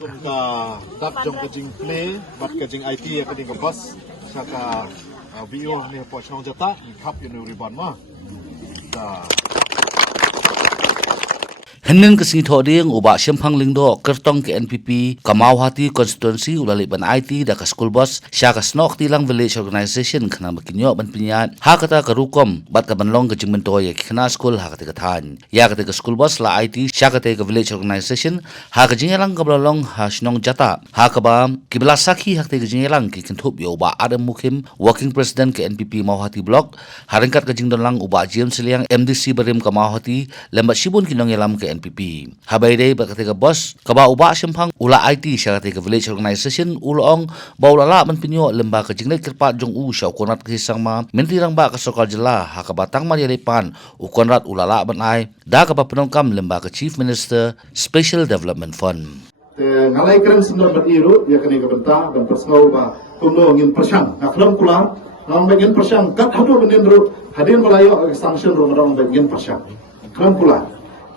ka dat jong kajing play bat kajing IT kajing ka bus saka video ni po chong jata kap yun riban ma da Henin kesing thoding ubak syempang lingdo kertong ke NPP Kamau Hati constituency ulali ban IT da ka school bus sya ka snok tilang village organization khana makinyo ban pinyat ha kata ka rukom bat ka banlong ke jingmen to ye khana school ha kata ka than ya kata ka school bus la IT sya kata ka village organization ha ka jingelang ka blong ha snong jata ha ka ba kibla sakhi ha kata ka jingelang ki kenthup yo ba adam mukhim working president ke NPP Mau Hati block haringkat ka jingdon lang ubak GM seliang MDC barim Kamau Hati lembat sibun kinong yelam ke NPP. Habai day berkata bos, kaba ubah sempang ula IT syarat ke village organization ulong baula la menpinyo lemba ke jingle kerpat jong u syau konat ke sang ma menti rang ba ke sokal jela ha ka batang ma depan u konrat ulala ban ai da ka penongkam lemba ke chief minister special development fund. Ngalai keren semua beriru ya kena kebentar dan persau ba kumno ngin persang ngakram kula nang bagian persang kat hadu menindru hadir melayu sanction rong bagian persang kram kula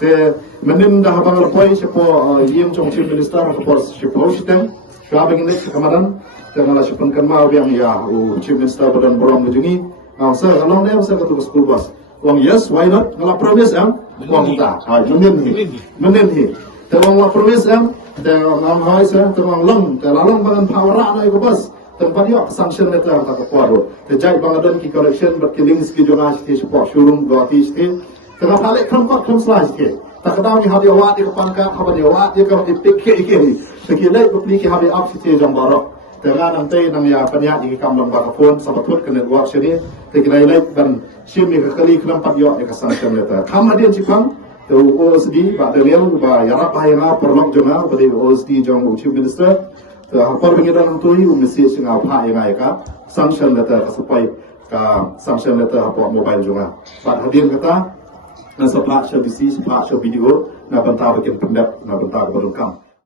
te menin dah bang lepoi siapa yiem chong chief minister for siapa sistem siapa begini kemarin dengan la siapa kan mau yang ya chief minister badan borong begini saya kalau dia saya ketua school bus wang yes why not ngala promise wang ta menin hi te wang la promise te ngam hai saya te wang long te lalong bangan power na ko bus tempat yo sanction letter ta ko paro te jai bangadon ki correction berkiling ski jona sti support showroom do ati sti tengah balik keempat slash ke tak kadang ni hari awak di depan ka hari awak dia kalau dipik ke sekilai beli ke hari up situ jam baru tengah nanti nang ya penyak di kam lembar phone sabatut kena buat sini sekilai dan simi ke kali keempat yo ke sanction letter kam ada cipang tu OSD ba deliau ba yarap hayana perlok jona bagi OSD jong chief minister apa pengiran tu ni mesti singa apa yang ka sanction letter supaya ka sanction letter apa mobile jona ba hadir kata na sepak show visi sepak show video na bantah bagian pendap na bantah keberungkam